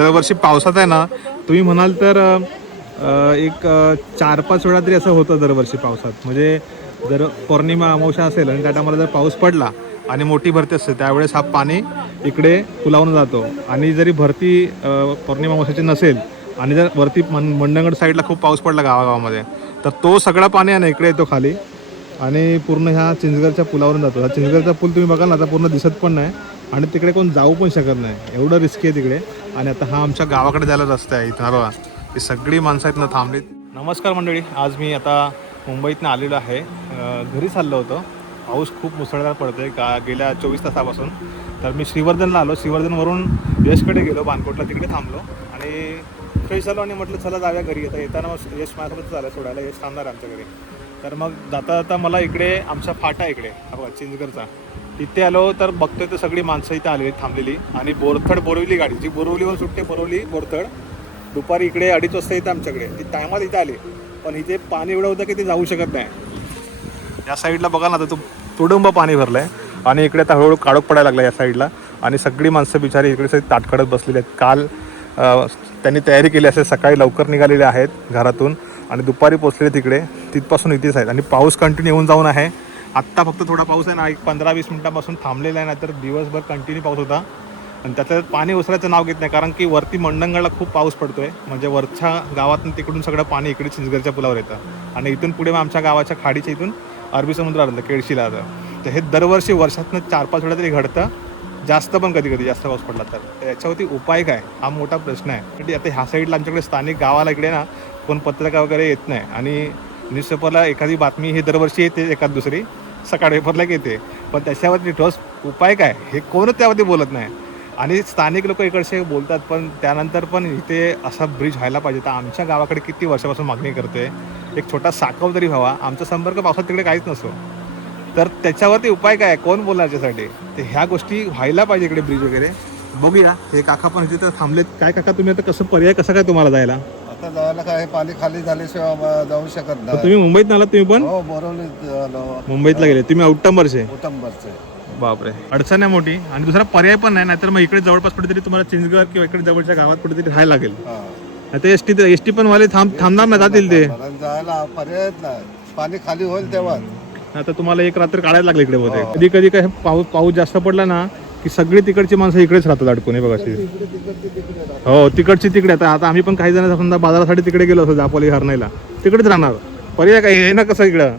दरवर्षी पावसात आहे ना तुम्ही म्हणाल तर एक चार पाच वेळा तरी असं होतं दरवर्षी पावसात. म्हणजे जर पौर्णिमा अमावस्या असेल आणि त्या टायमाला जर पाऊस पडला आणि मोठी भरती असते त्यावेळेस हा पाणी इकडे पुलावून जातो. आणि जरी भरती पौर्णिमा अमावस्याची नसेल आणि जर वरती मन मंडणगड साईडला खूप पाऊस पडला गावागावामध्ये तर तो सगळा पाणी आहे ना इकडे येतो खाली आणि पूर्ण ह्या चिंचगडच्या पुलावरून जातो. हा चिंचगडचा पूल तुम्ही बघाल ना आता पूर्ण दिसत पण नाही. आणि तिकडे कोण जाऊ पण शकत नाही. एवढं रिस्की आहे तिकडे. आणि आता हा आमच्या गावाकडे जायला रस्ता आहे इथं बघा ही सगळी माणसं आहेत ना थांबलीत. नमस्कार मंडळी आज मी आता मुंबईतनं आलेलो आहे. घरी चाललो होतो. पाऊस खूप मुसळधार पडतोय का गेल्या चोवीस तासापासून. तर मी श्रीवर्धनला आलो. श्रीवर्धनवरून यशकडे गेलो बानकोटला. तिकडे थांबलो. आणि फ्रेश झालो आणि म्हटलं चला जाव्या घरी. येता येताना मग यश माझ्यासोबत झालं सोडायला. यश थांबणार आहे आमच्या घरी तर मग जाता जाता मला इकडे आमचा फाटा इकडे. हा बघा चिंचगडचा. इथे आलो तर बघतोय तर सगळी माणसं इथे आली आहेत थांबलेली. आणि बोरथड बोरवली गाडी जी बोरवलीवर सुटते बोरवली बोरथड. दुपारी इकडे अडीच वाजता येतं आमच्याकडे. ती टायमात इथे आली. पण इथे पाणी एवढं होतं की ते जाऊ शकत नाही. या साईडला बघा ना आता तो तुडुंब पाणी भरलंय. आणि इकडे आता हळूहळू काळोख पडायला लागला या साईडला. आणि सगळी माणसं बिचारी इकडे सगळी ताटखडत बसलेली आहेत. काल त्यांनी तयारी केली असेल सकाळी लवकर निघालेले आहेत घरातून. आणि दुपारी पोचलेले तिकडे. तिथपासून इथेच आहेत. आणि पाऊस कंटिन्यू येऊन जाऊन आहे. आत्ता फक्त थोडा पाऊस आहे ना एक पंधरा वीस मिनटापासून थांबलेला आहे नाहीतर दिवसभर कंटिन्यू पाऊस होता. आणि त्याच्यात पाणी उसरायचं नाव घेत नाही कारण की वरती मंडणगडला खूप पाऊस पडतोय. म्हणजे वरच्या गावातून तिकडून सगळं पाणी इकडे चिंचगडच्या पुलावर येतं. आणि इथून पुढे मग आमच्या गावाच्या खाडीच्या इथून अरबी समुद्र आलं केळशीला आलं. तर हे दरवर्षी वर्षातनं चार पाच वेळा तरी घडतं. जास्त पण कधी कधी जास्त पाऊस पडला तर. याच्यावरती उपाय काय? हा मोठा प्रश्न आहे. आता ह्या साईडला आमच्याकडे स्थानिक गावाला इकडे ना कोण पत्रकार वगैरे येत नाही. आणि न्यूजपेपरला एखादी बातमी ही दरवर्षी येते एखाद दुसरी. सकाळ पेपरला एक येते. पण त्याच्यावरती ठोस उपाय काय? हे कोणच त्यावरती बोलत नाही. आणि स्थानिक लोक इकडचे बोलतात पण त्यानंतर पण इथे असा ब्रिज व्हायला पाहिजे. तर आमच्या गावाकडे किती वर्षापासून मागणी करते. एक छोटा साकव तरी व्हावा. आमचा संपर्क पावसात तिकडे काहीच नसतो तर त्याच्यावरती उपाय काय? कोण बोलणार याच्यासाठी तर ह्या गोष्टी व्हायला पाहिजे इकडे ब्रिज वगैरे. बघूया. हे काका पण इथे तर थांबलेत. काय काका तुम्ही आता कसं पर्याय कसा काय तुम्हाला जायला? आता जायला काय पाणी खाली झाल्याशिवाय जाऊ शकत नाही. तुम्ही मुंबईत आलात तुम्ही पण? हो बोरवली झालो मुंबईतला गेले. तुम्ही आउटटंबरचे उटंबरचे बापरे. अडचण आहे मोठी. आणि दुसरा पर्याय पण नाही नाहीतर मग इकडे जवळपास कुठेतरी तुम्हाला चिंचगड किंवा इकडे जवळच्या गावात कुठेतरी राहायला लागेल. हा. आता एस टी एस टी पण वाले थांब थांबणार ना जातील ते. जायला पर्यायच नाही. पाणी खाली होईल तेव्हा आता तुम्हाला एक रात्र काढायला लागले इकडे होते कधी कधी काय पाऊस पाऊस जास्त पडला ना की सगळी तिकडची माणसं इकडेच राहतात अडकून हे बघा अशी. हो तिकडची तिकडे. आता आता आम्ही पण काही जण समजा बाजारासाठी तिकडे गेलो असतो दापोली हरणायला तिकडेच राहणार. पर्याय काय? हे ना कसं इकडं?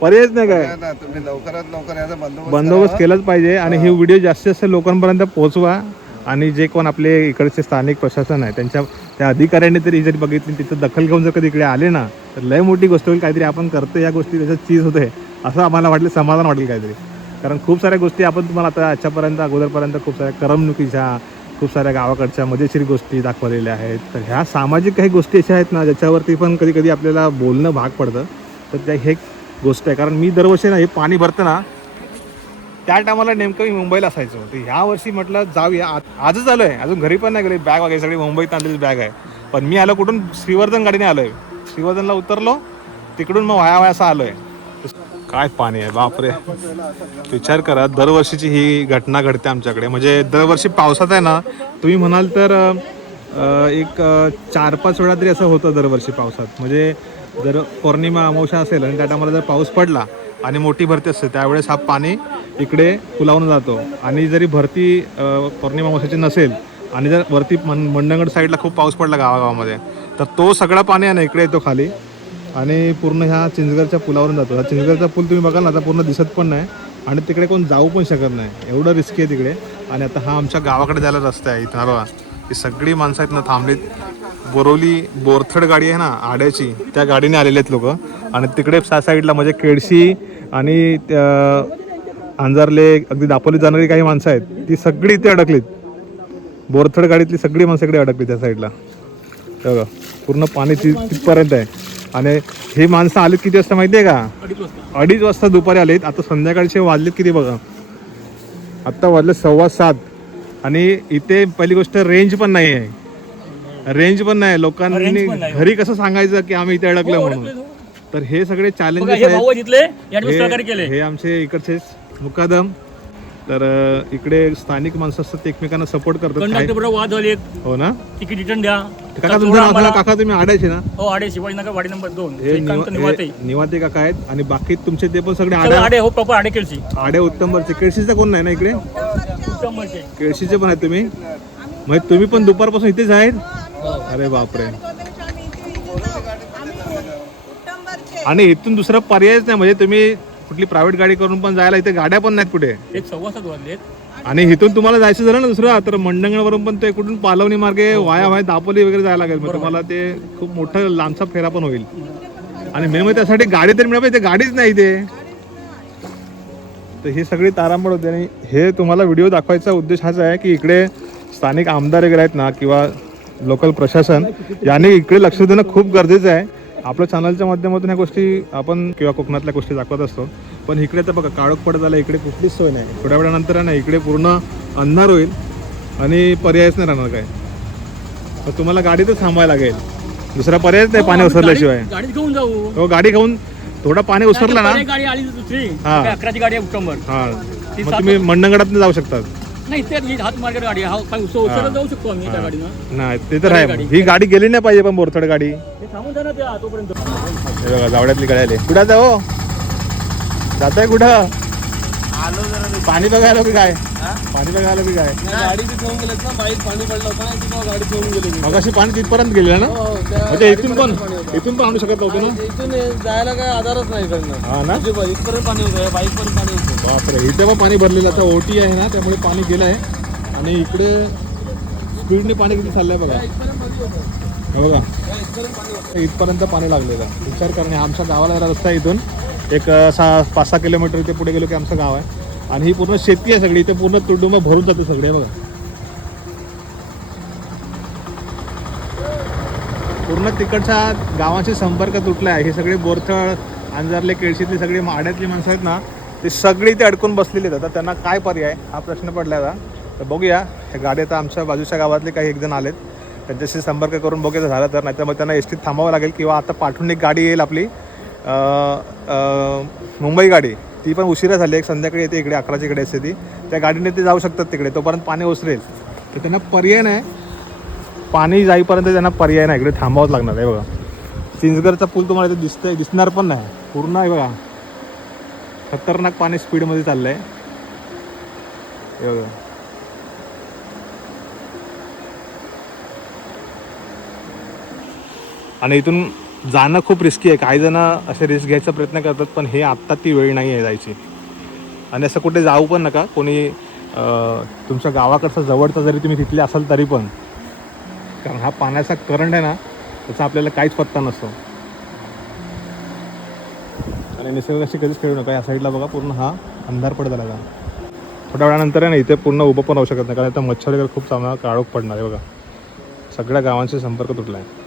पर्यायच नाही काय? तुम्ही लवकरात लवकर याचा बंदोबस्त बंदोबस्त. केलाच पाहिजे आणि हे व्हिडिओ जास्तीत जास्त लोकांपर्यंत पोहोचवा आणि जे कोण आपले इकडचे स्थानिक प्रशासन आहे त्यांच्या त्या अधिकाऱ्यांनी तरी जरी बघितली तिथं दखल घेऊन जर कधी इकडे आले ना तर लय मोठी गोष्ट होईल. काहीतरी आपण करतो या गोष्टी त्याच्यात चीज होते असं आम्हाला वाटलं समाधान वाटेल काहीतरी. कारण खूप साऱ्या गोष्टी आपण तुम्हाला आता आजच्यापर्यंत अगोदरपर्यंत खूप साऱ्या करमणुकीच्या खूप साऱ्या गावाकडच्या मजेशीर गोष्टी दाखवलेल्या आहेत. तर ह्या सामाजिक काही गोष्टी अशा आहेत ना ज्याच्यावरती पण कधी कधी आपल्याला बोलणं भाग पडतं. तर त्या हे गोष्ट आहे. कारण मी दरवर्षी ना हे पाणी भरतं ना त्या टायमाला नेमकं मी मुंबईला असायचो. तर ह्या वर्षी म्हटलं जाऊया. आ- आजच आहे अजून घरी पण नाही गेले. बॅग वगैरे सगळी मुंबईत आणलेली बॅग आहे. पण मी आलो कुठून? श्रीवर्धन गाडीने आलोय. श्रीवर्धनला उतरलो. तिकडून मग वाया वाया आलो आलोय. काय पाणी आहे? बापरे. विचार करा दरवर्षीची ही घटना घडते आमच्याकडे. म्हणजे दरवर्षी पावसात आहे ना तुम्ही म्हणाल तर एक चार पाच वेळा तरी असं होतं दरवर्षी पावसात. म्हणजे जर पौर्णिमा अमावस्या असेल आणि त्या टायमाला जर पाऊस पडला आणि मोठी भरती असते त्यावेळेस हा पाणी इकडे पुलावून जातो. आणि जरी भरती पौर्णिमा अमावस्याची नसेल आणि जर वरती मन मंडणगड साईडला खूप पाऊस पडला गावागावामध्ये तर तो सगळा पाणी आहे ना इकडे येतो खाली. आणि पूर्ण ह्या चिंचगडच्या पुलावरून जातो. हा चिंचगडचा पूल तुम्ही बघाल ना आता पूर्ण दिसत पण नाही आणि तिकडे कोण जाऊ पण शकत नाही. एवढं रिस्की आहे तिकडे. आणि आता हा आमच्या गावाकडे जायला रस्ता आहे इथं हरवा. बघा ही सगळी माणसं आहेत ना थांबलीत. बोरवली बोरथड गाडी आहे ना आड्याची. त्या गाडीने आलेले आहेत लोक. आणि तिकडे सा साईडला म्हणजे केडशी आणि त्या अंजारले अगदी दापवली जाणारी काही माणसं आहेत ती सगळी इथे अडकलीत. बोरथड गाडीतली सगळी माणसं इकडे अडकली त्या साईडला. बघा पूर्ण पाणी तिथपर्यंत आहे. आणि हे माणसं आलीत किती वाजता माहिती आहे का? अडीच वाजता. दुपारी आलेत. आता संध्याकाळचे वाजलेत किती बघा? आत्ता वाजले सव्वा सात. आणि इथे पहिली गोष्ट रेंज पण नाही आहे रेंज पण नाही लोकांनी घरी कसं सांगायचं की आम्ही इथे अडकलो म्हणून? तर हे सगळे चॅलेंजेस हे हे हे आमचे इकडचे मुकादम. तर इकडे स्थानिक माणसं असतात ते एकमेकांना सपोर्ट करतात. हो ना? तिकीट रिटर्न द्या. काका तुमचं नाव सांगा. काका तुम्ही आडायचे ना? हो आडे शिवाजीनगर वाडी नंबर दोन. हे श्रीकांत निवा- निवाते. हे निवाते काका आहेत. आणि बाकी तुमचे ते पण सगळे सगळे आड्या आडे हो प्रॉपर आडे केळची आड्या उत्तमवरचे. केळशीचं कोण नाही ना इकडे? उत्तमचे केळशीचे पण आहेत तुम्ही. मग तुम्ही पण दुपारपासून इथेच आहेत? अरे बापरे. आणि इथून दुसरा पर्यायच नाही. म्हणजे तुम्ही कुठली प्रायव्हेट गाडी करून पण जायला इथे गाड्या पण नाहीत कुठे? एक सव्वा सात वाजलेत. आणि इथून तुम्हाला जायचं झालं ना दुसरं तर मंडंगणवरून पण ते कुठून पालवणी मार्गे वाया वाया दापोली वगैरे जायला लागेल. मग तुम्हाला ते खूप मोठं लांबचा फेरा पण होईल. आणि मेन म्हणजे त्यासाठी गाडी तरी मिळाली पाहिजे गाडीच नाही ते. तर ही सगळी तारांबळ होते आणि हे तुम्हाला व्हिडिओ दाखवायचा उद्देश हाच आहे की इकडे स्थानिक आमदार वगैरे आहेत ना किंवा लोकल प्रशासन याने इकडे लक्ष देणं खूप गरजेचं आहे. आपल्या चॅनलच्या माध्यमातून ह्या गोष्टी आपण किंवा कोकणातल्या गोष्टी दाखवत असतो. पण इकडे तर बघा काळोख पडत आला इकडे कुठलीच सोय नाही. थोड्या वेळानंतर आहे ना इकडे पूर्ण अंधार होईल आणि पर्यायच नाही राहणार काय. तर तुम्हाला गाडीतच थांबायला लागेल. दुसरा पर्यायच नाही पाणी ओसरल्याशिवाय. गाडी- घेऊन जाऊ. हो गाडी खाऊन थोडा पाणी ओसरला ना. गाडी आली दुसरी. हा. अकराची गाडी आहे हा. मग तुम्ही मंडणगडात जाऊ शकतात. नाही ते ही हात मार्केट गाडी आहे. हा काय उसळ उसळ जाऊ शकतो आम्ही त्या गाडीनं. नाही ते तर आहे. ही गाडी गेली नाही पाहिजे पण बोरथड गाडी. हे थांबून जा ना त्या तोपर्यंत हे बघा जावड्यातली आली कुठं जाऊ हो? जाताय कुठं? पाणी बघायला की काय? पाणी बघायला की काय? गाडी गेलेत ना बाईक पाणी पडलं होतं ना गाडी घेऊन गेली मग अशी पाणी तिथपर्यंत गेलेलं ना? म्हणजे इथून पण इथून पण आणू शकत नव्हतं ना? इथून जायला काय आधारच नाही इकडनं. हा ना? इथपर्यंत पाणी होतं बाईक पर्यंत पाणी होतं. बापरे इथे पण पाणी भरलेलं आता ओटी आहे ना त्यामुळे पाणी गेलं आहे आणि इकडे स्पीडने पाणी किती चाललंय बघा. हे बघा. इथपर्यंत पाणी लागलेलं. आहे विचार करणे आमच्या गावाला रस्ता आहे इथून. एक सहा पाच सहा किलोमीटर इथे पुढे गेलो की आमचं गाव आहे. आणि ही पूर्ण शेती आहे सगळी. इथे पूर्ण तुडुंब भरून जाते सगळे बघा. पूर्ण तिकडच्या गावाशी संपर्क तुटला आहे. हे सगळे बोरथळ अंजारले केळशीतली सगळी माड्यातली माणसं आहेत ना ते सगळी इथे अडकून बसलेली आहेत. आता त्यांना काय पर्याय? हा प्रश्न पडला आता. तर बघूया. हे गाडी आता आमच्या बाजूच्या गावातले काही एक जण आलेत. त्यांच्याशी संपर्क करून बघायचं झालं तर. नाही तर मग त्यांना एस टीत थांबावं लागेल किंवा आता पाठवून एक गाडी येईल आपली. मुंबई गाडी ती पण उशिरा झाली. एक संध्याकाळी येते इकडे अकराच्या इकडे असते ती. त्या गाडीने ते जाऊ शकतात तिकडे. तोपर्यंत पाणी ओसरेल. तर त्यांना पर्याय नाही. पाणी जाईपर्यंत त्यांना पर्याय नाही. इकडे थांबावंच लागणार आहे बघा. चिंचगडचा पूल तुम्हाला इथे दिसतंय दिसणार पण नाही. पूर्ण आहे बघा. खतरनाक पाणी स्पीडमध्ये चाललं हे बघा. आणि इथून जाणं खूप रिस्की आहे. काही जणं असे रिस्क घ्यायचा प्रयत्न करतात पण हे आत्ता ती वेळ नाही आहे जायची. आणि असं कुठे जाऊ पण नका. कोणी तुमच्या गावाकडचा जवळचा जरी तुम्ही तिथले असाल तरी पण. कारण हा पाण्याचा करंट आहे ना त्याचा आपल्याला काहीच पत्ता नसतो. आणि निसर्गाशी कधीच खेळू नका. या साईडला बघा पूर्ण हा अंधार पडत आला थोड्या वेळानंतर आहे ना इथे पूर्ण उभं पण राहू शकत नाही. कारण आता मच्छर वगैरे खूप चांगला काळोख पडणार आहे बघा. सगळ्या गावांशी संपर्क तुटला आहे.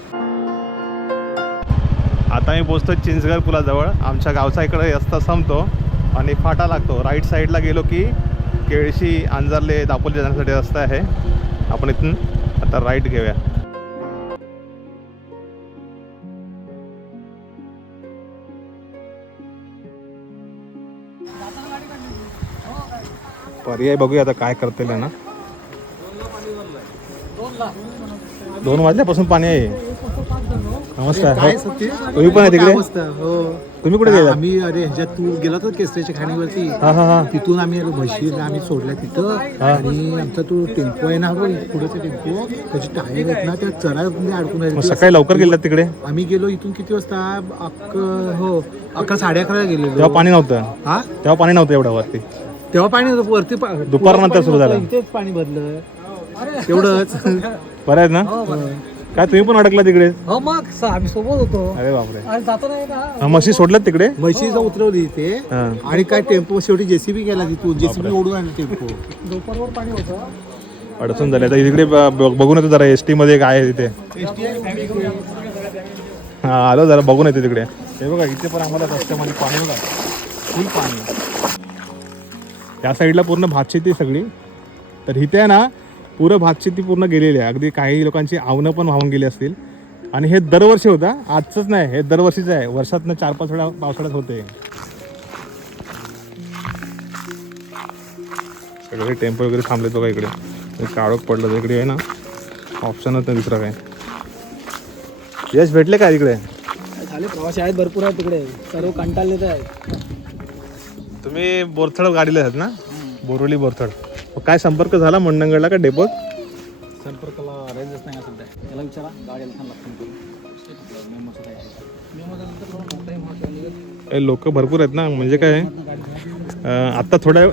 आता मी पोचतो चिंचगड पुलाजवळ. आमच्या गावचा इकडे रस्ता संपतो आणि फाटा लागतो. राईट साईडला गेलो की केळशी अंजारले दापोली जाण्यासाठी रस्ता आहे. आपण इथून आता राईट घेऊया. पर्याय बघूया आता काय करता येईल ना दोन वाजल्यापासून पाणी आहे. नमस्कार. काय हो. सत्य तुम्ही पण आहे तिकडे? अवस्था? हो. तुम्ही कुठे गेला आम्ही अरे ह्याच्यात तू गेला तर केसऱ्याच्या खाणीवरती. हा हा हा. तिथून आम्ही आलो म्हशीला आम्ही सोडल्या तिथं. आणि आमचा तो टेम्पो आहे ना बघ पुढेचा टेम्पो. त्याचे टायर आहेत ना त्या चरामध्ये अडकून मग राहिले सकाळी लवकर गेलात तिकडे? आम्ही गेलो इथून किती वाजता? अक हो अकरा साडे अकरा गेलेलो. तेव्हा पाणी नव्हतं. हा? तेव्हा पाणी नव्हतं एवढं वरती. तेव्हा पाणी वरती पा- दुपारनंतर सुरू झालं. इथेच पाणी भरलं. तेवढंच बरं आहेत ना? काय तुम्ही पण अडकला तिकडे? हो मग स- आम्ही सोबत होतो. अरे बापरे. आणि जातो नाही ना हा, म्हशी सोडल्यात तिकडे? म्हशीचं उतरवली इथे. हा. आणि काय टेम्पो शेवटी जेसीबी गेला तिथून. जेसीबी ओढून आणला टेम्पो. दुपारवर पाणी होतं. अडचण झाली. आता तिकडे ब- ब- बघून येतो जरा एस टी मध्ये काय आहे तिथे. हा आलो जरा बघून येतो तिकडे. हे बघा इथे पण आम्हाला रस्त्यामध्ये पाणी बघा. फुल पाणी. या साईडला पूर्ण भातशेती आहे सगळी. तर इथे आहे ना पुरं भातशेती पूर्ण गेलेली आहे. अगदी काही लोकांची आवनं पण वाहून गेली असतील. आणि हे दरवर्षी होता आजचंच नाही हे दरवर्षीचं आहे. वर्षातनं चार पाच वेळा पावसाळ्यात होते. सगळे टेम्पो वगैरे थांबलेत बघा इकडे. हे काळोख पडलं इकडे आहे ना. ऑप्शनच नाही दुसरा काय यश भेटले का इकडे? झाले. प्रवासी आहेत भरपूर आहेत तिकडे. सर्व कंटाळलेत आहेत. तुम्ही बोरथड गाडीला आहेत ना? बोरवली बोरथड मग काय संपर्क झाला मंडणगडला का डेपोत? संपर्काला रेंजच नाही सध्या. त्याला विचारा गाडीला थांबला फोन करून. मेमोचं काय लोक भरपूर आहेत ना म्हणजे काय? अं, आता थोड्या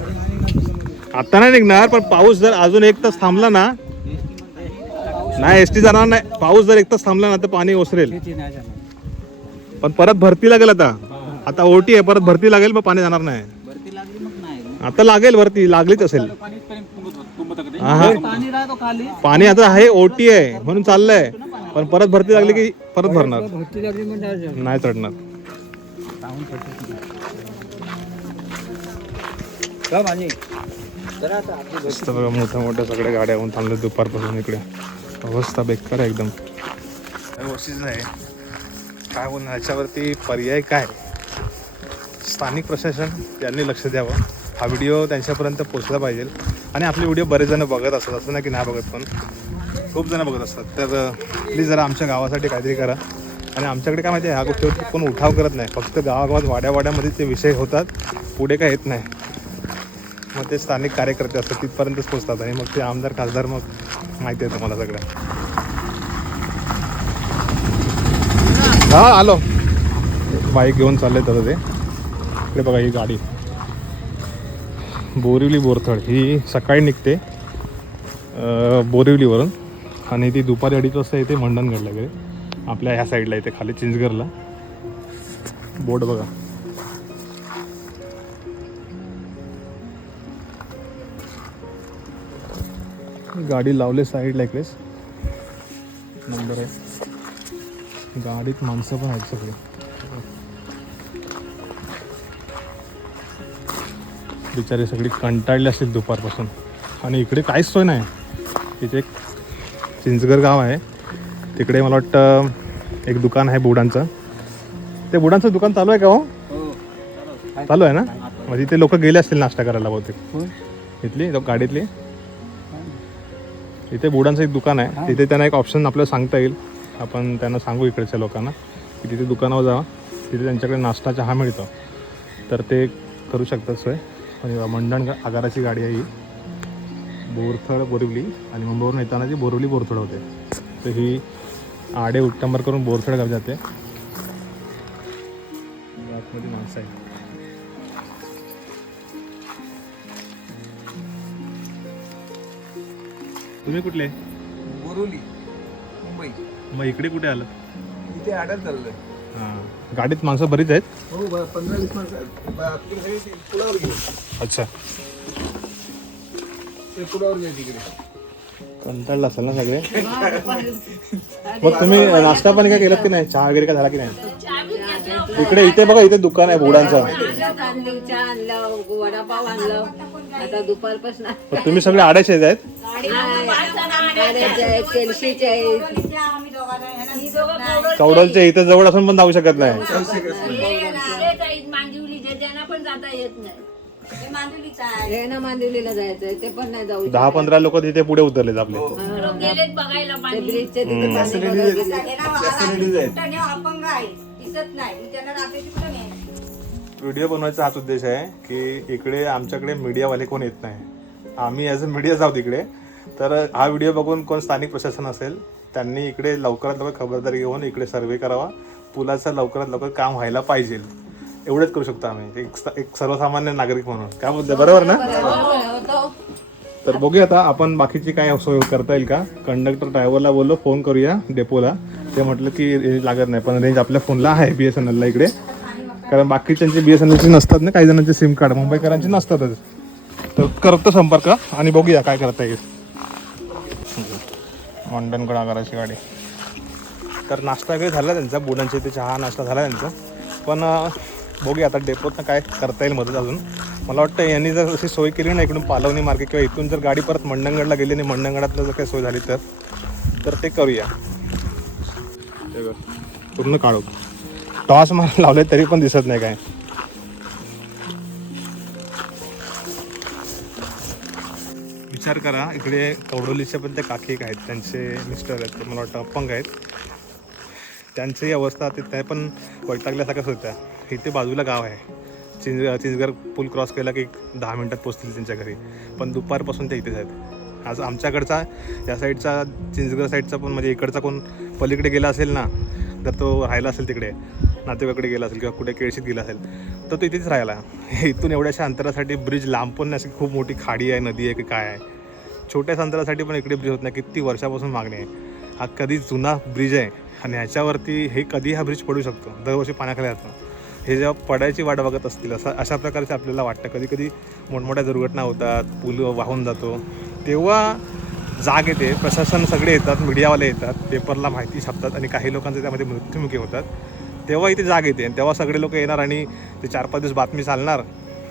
आता नाही निघणार पण पाऊस जर अजून एक तास थांबला ना नाही एस टी जाणार नाही. पाऊस जर एक तास थांबला ना तर पाणी ओसरेल. पण परत भरती लागेल आता. आता ओटी आहे परत भरती लागेल मग पाणी जाणार नाही भरती लागली मग नाही आता लागेल भरती लागलीच असेल. पाणी तुंबत होतं हा हा. पाणी राहतो खाली. पाणी आता आहे ओटी आहे म्हणून चाललंय. पण परत भरती लागली की परत भरणार. भरती लागली म्हणजे नाही चढणार. मस्त बघा मोठ्या मोठ्या सगळ्या गाड्या होऊन थांबल्या दुपारपासून इकडे. अवस्था बेकार आहे एकदम. व्यवस्थित नाही. काय बोलणार याच्यावरती पर्याय काय? स्थानिक प्रशासन यांनी लक्ष द्यावं. हा व्हिडिओ त्यांच्यापर्यंत पोचला पाहिजे. आणि आपले व्हिडिओ बरेच जण बघत असतात. असं नाही की नाही बघत पण. खूप जण बघत असतात. तर प्लीज जरा आमच्या गावासाठी काहीतरी करा. आणि आमच्याकडे काय माहिती आहे ह्या गोष्टीवरती कोण उठाव करत नाही. फक्त गावागावात वाड्या वाड्यामध्ये ते विषय होतात. पुढे काय येत नाही. मग ते स्थानिक कार्यकर्ते असतात तिथपर्यंतच पोचतात आणि मग ते आमदार खासदार मग माहिती आहे तुम्हाला सगळं. हा आलो. बाईक घेऊन चालले तर ते. इकडे बघा ही गाडी. बोरिवली बोरथळ. ही सकाळी निघते बोरिवलीवरून. आणि ती दुपारी अडीच वाजता येते मंडणगडला वगैरे आपल्या ह्या साईडला येते खाली चिंचगरला बोट बघा. गाडी लावले साईडला इकडेच. नंबर आहे. गाडीत माणसं पण आहेत सगळे. बिचारे सगळी कंटाळली असतील दुपारपासून. आणि इकडे काहीच सोय नाही. इथे एक चिंचगर गाव आहे. तिकडे मला वाटतं एक दुकान आहे बुडांचं. ते बुडांचं दुकान चालू आहे का हो? चालू आहे ना? म्हणजे इथे लोक गेले असतील नाश्ता करायला बहुतेक. इथली गाडीतली. इथे बुडांचं एक दुकान आहे. तिथे त्यांना एक ऑप्शन आपल्याला सांगता येईल. आपण त्यांना सांगू इकडच्या लोकांना की तिथे दुकानावर जावा. तिथे त्यांच्याकडे नाश्ता चहा मिळतो. तर ते करू शकतात सोय. मंडण आगाराची गाडी आहे ही. बोरथड बोरिवली आणि मुंबईवरून येताना ती बोरिवली बोरथड होते. तर ही आडे उत्तंबर करून बोरथड गाव जाते. आतमध्ये माणसं आहे तुम्ही कुठले? बोरवली मुंबई. मग इकडे कुठे आलं इथे आडत चाललंय हां गाडीत माणसं बरीच आहेत. हो ब- पंधरा वीस माणसं आहेत. ब- आपली घरी ती पुलावर गेली अच्छा. ते पुलावर गेली तिकडे. कंटाळला असेल ना सगळे? मग तुम्ही नाश्ता पण काय केलं की नाही? चहा वगैरे काय झाला की नाही? इकडे इथे बघा इथे दुकान आहे बुडांचं. आणली चहा आणलं वडापाव आणलं आता दुपारपासून. पण तुम्ही सगळे आड्याचे आहेत. कवडलच्या इथे जवळ असून पण जाऊ शकत नाही. मांदिवलीचे त्यांना पण जाता येत नाही. हे ना मांदिवलीला जायचंय ते पण नाही जाऊ दहा पंधरा लोक तिथे पुढे उतरलेत आपले. गेलेत बघायला ते ब्रिजचे तिथे पाणी बघायला गेले. अपंग आहे. दिसत नाही. त्यांना रात्रीची कुठं नाही व्हिडिओ बनवायचा हाच उद्देश आहे की इकडे आमच्याकडे मीडियावाले कोण येत नाही. आम्ही ॲज अ मीडिया जाऊ तिकडे. तर हा व्हिडिओ बघून कोण स्थानिक प्रशासन असेल त्यांनी इकडे लवकरात लवकर खबरदारी घेऊन इकडे सर्वे करावा. पुलाचं लवकरात लवकर काम व्हायला पाहिजे. एवढंच करू शकतो आम्ही. एक स- एक सर्वसामान्य नागरिक म्हणून. काय बोलते बरोबर ना? तर बघूया आता आपण बाकीची काय सोय करता येईल का? कंडक्टर ड्रायव्हरला बोललो फोन करूया डेपोला. ते म्हटलं की रेंज लागत नाही पण रेंज आपल्या फोनला आहे बी एस एन एलला इकडे. कारण बाकीच्यांची बी एस एन एलची नसतात ना काही जणांचे सिम कार्ड मुंबईकरांची नसतातच. तर करतो संपर्क आणि बघूया काय करता येईल. मंडन कुणाकाराची गाडी. तर नाश्ता वगैरे झाला त्यांचा बुडांचे ते चहा नाश्ता झाला त्यांचा. पण बघूया आता डेपोतनं काय करता येईल मदत अजून. मला वाटतं यांनी जर अशी सोय केली ना इकडून पालवणी मार्गे किंवा इथून जर गाडी परत मंडणगडला गेली आणि मंडणगडातलं जर काही सोय झाली तर तर ते करूया. बघ, पूर्ण काढू. टॉस मला लावले तरी पण दिसत नाही काय. विचार करा. इकडे कवडोलीच्या पण त्या काकी एक आहेत. त्यांचे मिस्टर आहेत. मला वाटतं अपंग आहेत. त्यांची अवस्था ते त्या पण वैतागल्यासारख्याच होत्या इथे बाजूला गाव आहे. चिंच चिंचगर पूल क्रॉस केला की एक दहा मिनटात पोचतील त्यांच्या घरी. पण दुपारपासून ते इथेच आहेत. आज आमच्याकडचा या साईडचा चिंचगर साईडचा पण म्हणजे इकडचा कोण पलीकडे गेला असेल ना तर तो राहिला असेल तिकडे. नातेवाईकडे गेला असेल किंवा कुठे केळशीत गेला असेल तर तो इथेच राहिला. इथून एवढ्याशा अंतरासाठी ब्रिज लांब पण नाही अशी खूप मोठी खाडी आहे नदी आहे की काय आहे. छोट्या अंतरासाठी पण इकडे ब्रिज होत नाही. किती वर्षापासून मागणी आहे. हा कधी जुना ब्रिज आहे आणि ह्याच्यावरती हे कधी हा ब्रिज पडू शकतो? दरवर्षी पाण्याखाली जातो हे जेव्हा पडायची वाट बघत असतील असं अशा प्रकारचे आपल्याला वाटतं. कधी कधी मोठमोठ्या दुर्घटना होतात पूल वाहून जातो. तेव्हा जाग येते. प्रशासन सगळे येतात मीडियावाले येतात पेपरला माहिती छापतात आणि काही लोकांचे त्यामध्ये मृत्युमुखी होतात. तेव्हा इथे जाग येते. आणि तेव्हा सगळे लोक येणार आणि ते चार पाच दिवस बातमी चालणार.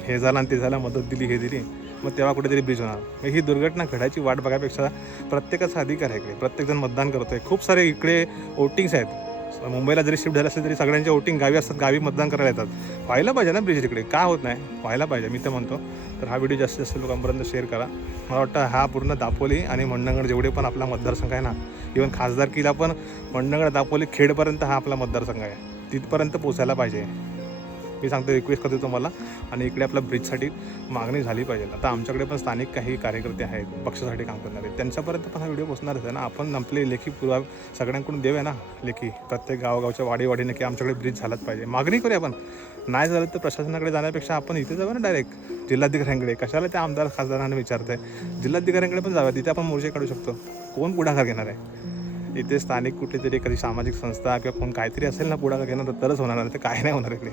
हे झालं आणि ते झालं मदत दिली हे दिली. मग तेव्हा कुठेतरी ब्रिज होणार. मग ही दुर्घटना घडायची वाट बघायपेक्षा प्रत्येकाचा अधिकार आहे इकडे. प्रत्येकजण मतदान करतो आहे खूप सारे इकडे वोटिंग्स आहेत. मुंबईला जरी शिफ्ट झालं असेल तरी सगळ्यांचे वोटिंग गावी असतात गावी मतदान करायला येतात. व्हायला पाहिजे ना ब्रिज इकडे? का होत नाही? व्हायला पाहिजे मी तर म्हणतो. तर हा व्हिडिओ जास्तीत जास्त लोकांपर्यंत शेअर करा. मला वाटतं हा पूर्ण दापोली आणि मंडणगड जेवढे पण आपला मतदारसंघ आहे ना इवन खासदारकीला पण मंडणगड दापोली खेडपर्यंत हा आपला मतदारसंघ आहे. तिथपर्यंत पोचायला पाहिजे. मी सांगतो रिक्वेस्ट करतो तुम्हाला. आणि इकडे आपल्या ब्रिजसाठी मागणी झाली पाहिजे. आता आमच्याकडे पण स्थानिक काही कार्यकर्ते आहेत पक्षासाठी काम करणारे. त्यांच्यापर्यंत पण हा व्हिडिओ पोचणारच आहे ना? आपण आपले लेखी पुरा सगळ्यांकडून देऊया ना लेखी. प्रत्येक गावागावच्या वाडी की आमच्याकडे ब्रिज झालाच पाहिजे. मागणी करूया आपण. नाही झालं तर प्रशासनाकडे जाण्यापेक्षा आपण इथे जाऊया ना डायरेक्ट जिल्हाधिकाऱ्यांकडे. कशाला त्या आमदार खासदारांना विचारतंय? जिल्हाधिकाऱ्यांकडे पण जाऊया. तिथे आपण मोर्चे काढू शकतो. कोण पुढाकार घेणार आहे? इथे स्थानिक कुठेतरी एखादी सामाजिक संस्था किंवा कोण काहीतरी असेल ना पुढाकार घेणार तरच होणार नाही तर काय नाही होणार इकडे.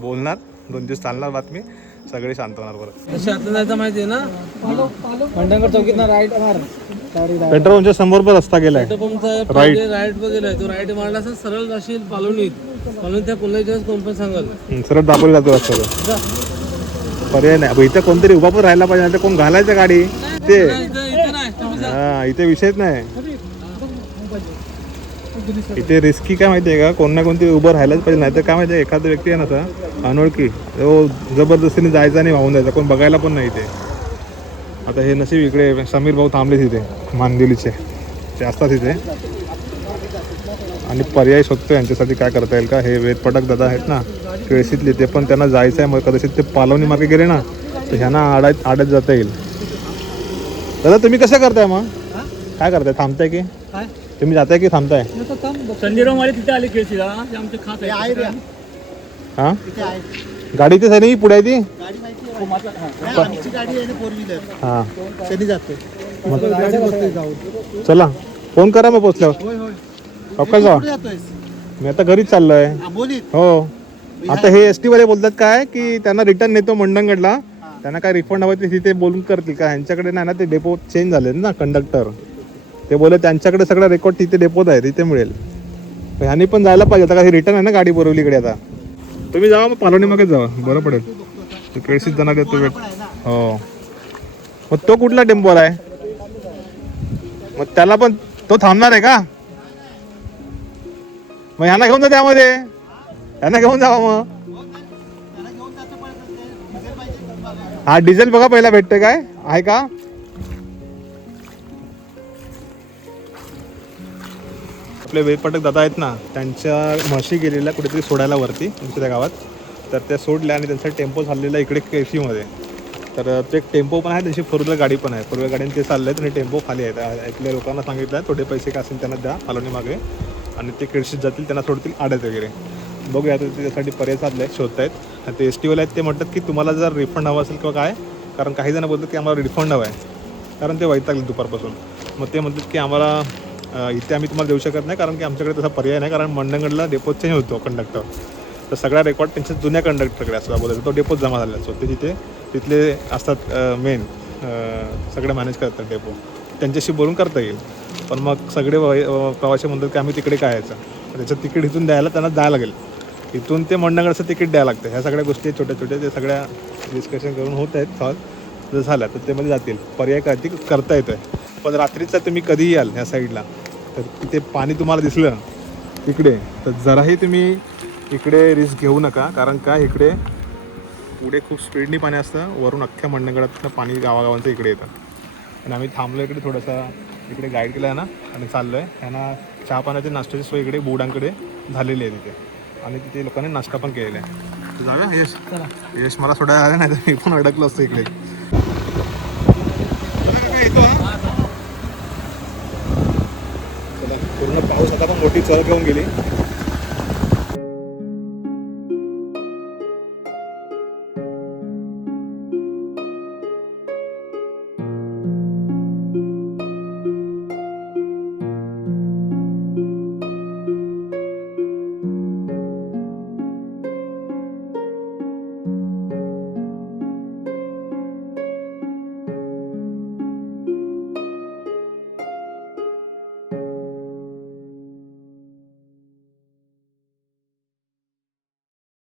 बोलणार. दोन दिवस चालणार बातमी. सगळे शांत होणार बरं जायचं माहिती आहे ना? मंडणगड चौकीत ना राईट मार. पेट्रोल पंपच्या समोर पण रस्ता गेलाय. पंपचा Right. राईट वगैरे तो राईट मारला असं सरळ जाशील पालवणीत पालवून त्या पुण्याच्या कोण पण सांगाल. सरळ दापोली जातो रस्ता पर्याय नाही. इथे कोणतरी उभा पण राहायला पाहिजे कोण घालायचं गाडी? ते हा इथे विषयच नाही. इथे रिस्की काय माहितीये का? कोण ना कोणतरी उभं राहायलाच पाहिजे. नाही तर काय माहितीये एखादा व्यक्ती आहे ना असा अनोळखी तो जबरदस्तीने जायचा आणि वाहून जायचा. कोण बघायला पण नाही इथे. आता हे नशीब इकडे समीर भाऊ थांबले तिथे मानदेलीचे ते असतात तिथे आणि पर्याय शोधतो यांच्यासाठी काय करता येईल का? हे वेदपटक दादा आहेत ना केळशीतले ते पण त्यांना जायचं आहे मग कदाचित ते पालवणी मागे गेले ना तर ह्यांना आडत आडत जाता येईल. दादा तुम्ही कसं करताय मग? काय करताय? थांबताय की? काय? तुम्ही जाताय की थांबताय? माळे तिथे आले खेळशीला. ते आमचे खास आहे हा? गाडी आहे नाही? पुढे आहे ती? हा. चला. फोन करा मग पोचल्यावर. कुठे जातोय मी आता घरीच चाललोय. हो आता हे एस टी वाले बोलतात काय की त्यांना रिटर्न नेतो मंडणगडला. त्यांना काय रिफंड हवं ते तिथे बोलून करतील का? ह्यांच्याकडे नाही ना ते डेपो चेंज झाले ना कंडक्टर ते बोलले त्यांच्याकडे सगळं रेकॉर्ड तिथे डेपोत आहे तिथे मिळेल. ह्यानी पण जायला पाहिजे. आता काही रिटर्न आहे ना गाडी बोरवली इकडे आता. तुम्ही जावा मग पालवणी मागेच जावा. बरं पडेल. तिकडशीच जाणार आहे तो हो. मग तो कुठला टेम्पोला आहे? मग त्याला पण तो थांबणार आहे का? मग ह्यांना घेऊन जा त्यामध्ये. ह्यांना घेऊन जावा मग. हा डिझेल बघा पहिला भेटतोय काय? आहे का? आपले वेदपाठक दादा आहेत ना त्यांच्या म्हशी गेलेल्या कुठेतरी सोडायला वरती दुसऱ्या गावात. तर त्या सोडल्या आणि त्यांचा टेम्पो चाललेला इकडे के सीमध्ये तर ते एक टेम्पो पण आहे त्यांची फोर व्हीलर गाडी पण आहे. फोर व्हीलर गाडीने ते चालले आहेत आणि टेम्पो खाली आहेत. इथल्या लोकांना सांगितलं आहे थोडे पैसे काय असेल त्यांना द्या पालवणी मागे. आणि ते केळशीत जातील त्यांना सोडतील आड्यात वगैरे. बघूया तर त्याच्यासाठी पर्याय साधले आहेत शोधतायत. आणि ते एस टीवाले आहेत ते म्हणतात की तुम्हाला जर रिफंड हवं असेल किंवा काय कारण काही जण बोलतात की आम्हाला रिफंड हवं आहे. कारण ते वैतागले दुपारपासून. मग ते म्हणतात की आम्हाला इथे आम्ही तुम्हाला देऊ शकत नाही कारण की आमच्याकडे तसा पर्याय नाही कारण मंडणगडला डेपो चेंज होतो कंडक्टर तर सगळा रेकॉर्ड त्यांच्या जुन्या कंडक्टरकडे असतो बोलायचं तो डेपोत जमा झाला असतो. ते तिथे तिथले असतात मेन सगळे मॅनेज करतात डेपो त्यांच्याशी बोलून करता येईल. पण मग सगळे प्रवासी म्हणतात की आम्ही तिकडे काय यायचं? त्याचं तिकीट इथून द्यायला त्यांना जायला लागेल. इथून ते मंडणगडचं तिकीट द्यायला लागतं. ह्या सगळ्या गोष्टी छोट्या छोट्या ते सगळ्या डिस्कशन करून होत आहेत. सॉल्व जर झाल्या तर ते मध्ये जातील. पर्याय काय करता करता येतोय. पण रात्रीचा तुम्ही कधीही याल ह्या साईडला तर तिथे पाणी तुम्हाला दिसलं इकडे तर जराही तुम्ही इकडे रिस्क घेऊ नका कारण काय इकडे पुढे खूप स्पीडनी पाणी असतं. वरून अख्ख्या मंडणगडातनं पाणी गावागावांचं इकडे येतं. आणि आम्ही थांबलो इकडे थोडंसं. इकडे गाईड केलं आहे ना आणि चाललो आहे त्यांना चहा पाण्याची नाश्त्याची सोय इकडे बोर्डांकडे झालेली आहे तिथे. आणि तिथे लोकांनी नाश्ता पण केलेला आहे. जाऊया यश? यश मला सोडायला आलं नाही तर मी पण अडकलो असतो इकडे चला काका, येतो हा. चला पूर्ण पाऊस आता पण मोठी चळ घेऊन गेली.